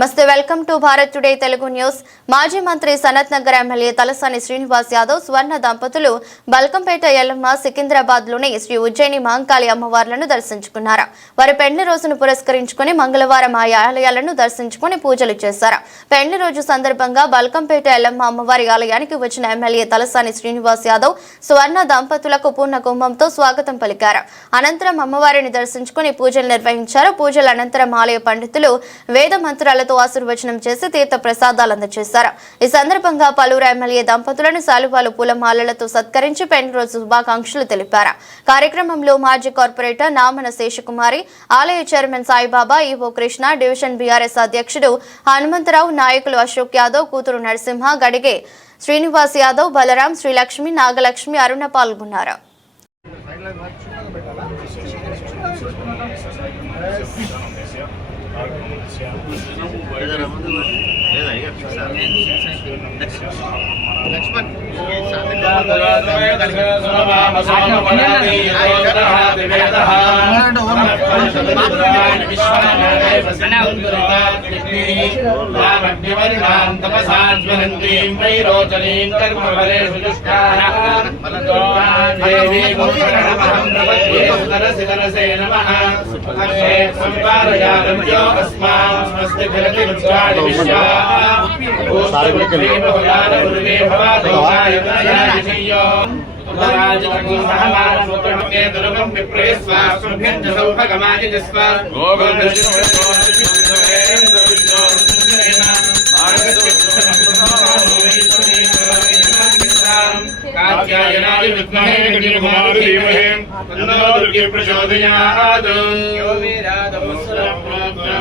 నమస్తే, welcome to Bharat today Telugu news. మాజీ మంత్రి సనత్ నగర్ ఎమ్మెల్యే తలసాని శ్రీనివాస్ యాదవ్ స్వర్ణ దంపతులు బల్కంపేట ఎల్లమ్మ సికింద్రాబాద్ లోని శ్రీ ఉజ్జయిని మహంకాళి అమ్మవార్లను దర్శించుకున్నారు. వారి పెళ్లి రోజును పురస్కరించుకుని మంగళవారం ఆ ఆలయాలను దర్శించుకుని పూజలు చేశారు. పెళ్లి రోజు సందర్భంగా బల్కంపేట ఎల్లమ్మ అమ్మవారి ఆలయానికి వచ్చిన ఎమ్మెల్యే తలసాని శ్రీనివాస్ యాదవ్ స్వర్ణ దంపతులకు పూర్ణ కుంభంతో స్వాగతం పలికారు. అనంతరం అమ్మవారిని దర్శించుకుని పూజలు నిర్వహించారు. పూజల అనంతరం ఆలయ పండితులు వేద మంత్రాలతో ఆశీర్వచనం చేసి తీర్థ ప్రసాదాలు అందజేశారు. ఈ సందర్భంగా పలువురు ఎమ్మెల్యే దంపతులను శాలువాలు పూలమాలలతో సత్కరించి పెళ్లి రోజు శుభాకాంక్షలు తెలిపారు. కార్యక్రమంలో మాజీ కార్పొరేటర్ నామన శేషకుమారి, ఆలయ chairman Saibaba, EO Krishna, division BRS అధ్యక్షుడు హనుమంతరావు, నాయకులు అశోక్ యాదవ్, కూతురు నరసింహ, గడిగే శ్రీనివాస్ యాదవ్, బలరాం, శ్రీలక్ష్మి, నాగలక్ష్మి, అరుణ పాల్గొన్నారు.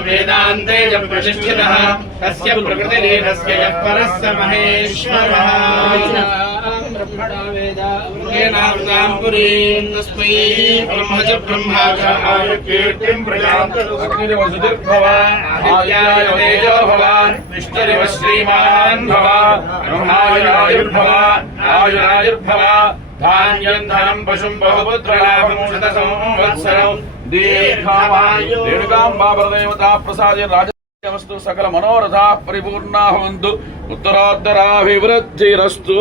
वेदान्ते च प्रतिष्ठितः तस्य प्रकृतिलीनस्य यः परः स महेश्वरः ब्रह्मणा वेदावृतेनावृतां पुरीं तस्मै ब्रह्म च ब्रह्माचार्य कीर्तिं प्रजान्तुर्भव आदित्याय तेजो भव निष्ठरिव श्रीमान् भव ब्रह्मायुर्भव आयुरायुर्भव धान्यं धनं पशुं बहुपुत्रलाभं शतसंवत्सरं देवता प्रसाद राजस्तु सकल मनोरथा परिपूर्णा भवन्तु उत्तरोत्तराभिवृद्धिरस्तु।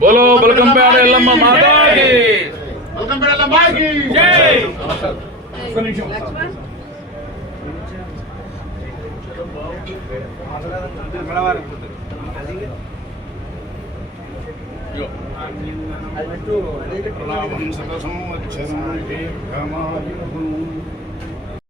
बोलो बलकंपेट एल्लम्मा माता की, बलकंपेट एल्लम्मा की जय।